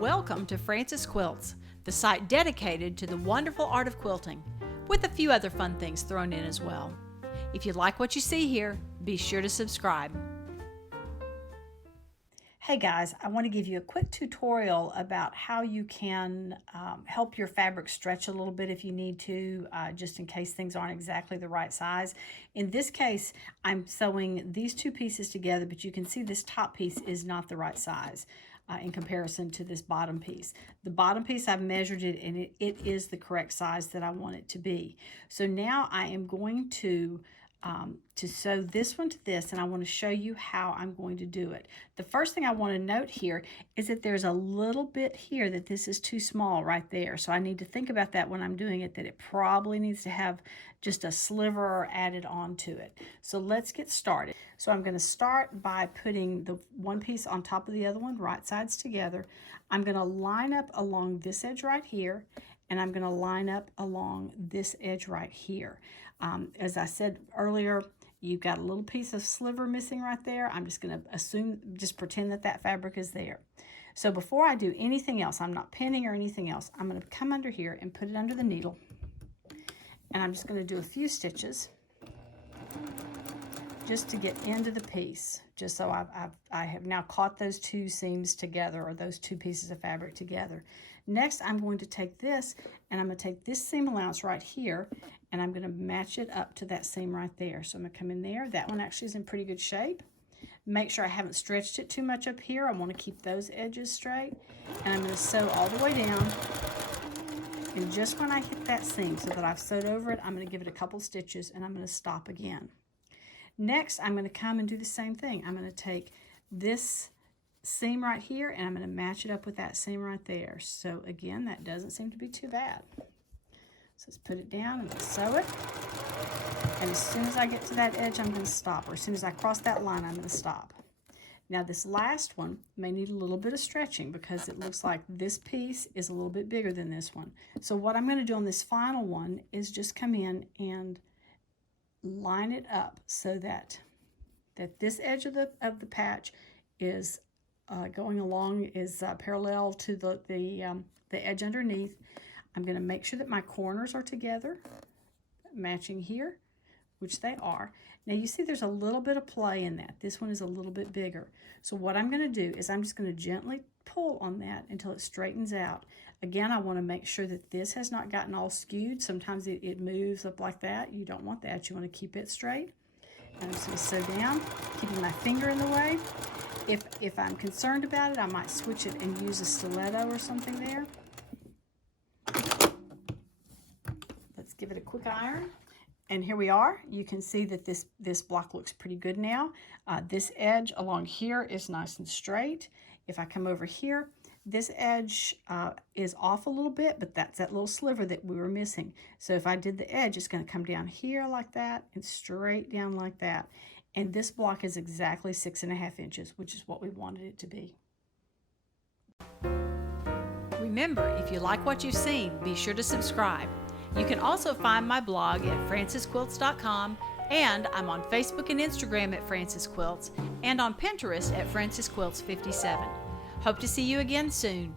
Welcome to Francis Quilts, the site dedicated to the wonderful art of quilting, with a few other fun things thrown in as well. If you like what you see here, be sure to subscribe. Hey guys, I want to give you a quick tutorial about how you can help your fabric stretch a little bit if you need to, just in case things aren't exactly the right size. In this case, I'm sewing these two pieces together, but you can see this top piece is not the right size in comparison to this bottom piece. The bottom piece, I've measured it and it is the correct size that I want it to be. So now I am going to sew this one to this, and I want to show you how I'm going to do it. The first thing I want to note here is that there's a little bit here that this is too small right there. So I need to think about that when I'm doing it, that it probably needs to have just a sliver added onto it. So let's get started. So I'm going to start by putting the one piece on top of the other one, right sides together. I'm going to line up along this edge right here, and I'm going to line up along this edge right here. As I said earlier, you've got a little piece of sliver missing right there. I'm just going to just pretend that that fabric is there. So before I do anything else, I'm not pinning or anything else, I'm going to come under here and put it under the needle. And I'm just going to do a few stitches just to get into the piece, just so I have now caught those two seams together, or those two pieces of fabric together. Next, I'm going to take this, and I'm going to take this seam allowance right here, and I'm going to match it up to that seam right there. So I'm going to come in there. That one actually is in pretty good shape. Make sure I haven't stretched it too much up here. I want to keep those edges straight. And I'm going to sew all the way down. And just when I hit that seam so that I've sewed over it, I'm going to give it a couple stitches, and I'm going to stop again. Next, I'm going to come and do the same thing. I'm going to take this seam right here, and I'm going to match it up with that seam right there. So again, that doesn't seem to be too bad. So let's put it down and sew it. And as soon as I get to that edge, I'm going to stop. Or as soon as I cross that line, I'm going to stop. Now this last one may need a little bit of stretching because it looks like this piece is a little bit bigger than this one. So what I'm going to do on this final one is just come in and line it up so that this edge of the patch is going along, is parallel to the edge underneath. I'm going to make sure that my corners are together, matching here, which they are. Now you see there's a little bit of play in that. This one is a little bit bigger. So what I'm going to do is I'm just going to gently pull on that until it straightens out. Again, I want to make sure that this has not gotten all skewed. Sometimes it moves up like that. You don't want that. You want to keep it straight. And I'm just going to sew down, keeping my finger in the way. If I'm concerned about it, I might switch it and use a stiletto or something there. Let's give it a quick iron. And here we are. You can see that this block looks pretty good now. This edge along here is nice and straight. If I come over here, this edge is off a little bit, but that's that little sliver that we were missing. So if I did the edge, it's going to come down here like that and straight down like that. And this block is exactly 6.5 inches, which is what we wanted it to be. Remember, if you like what you've seen, be sure to subscribe. You can also find my blog at francisquilts.com, and I'm on Facebook and Instagram at Francis Quilts, and on Pinterest at Francis Quilts 57. Hope to see you again soon.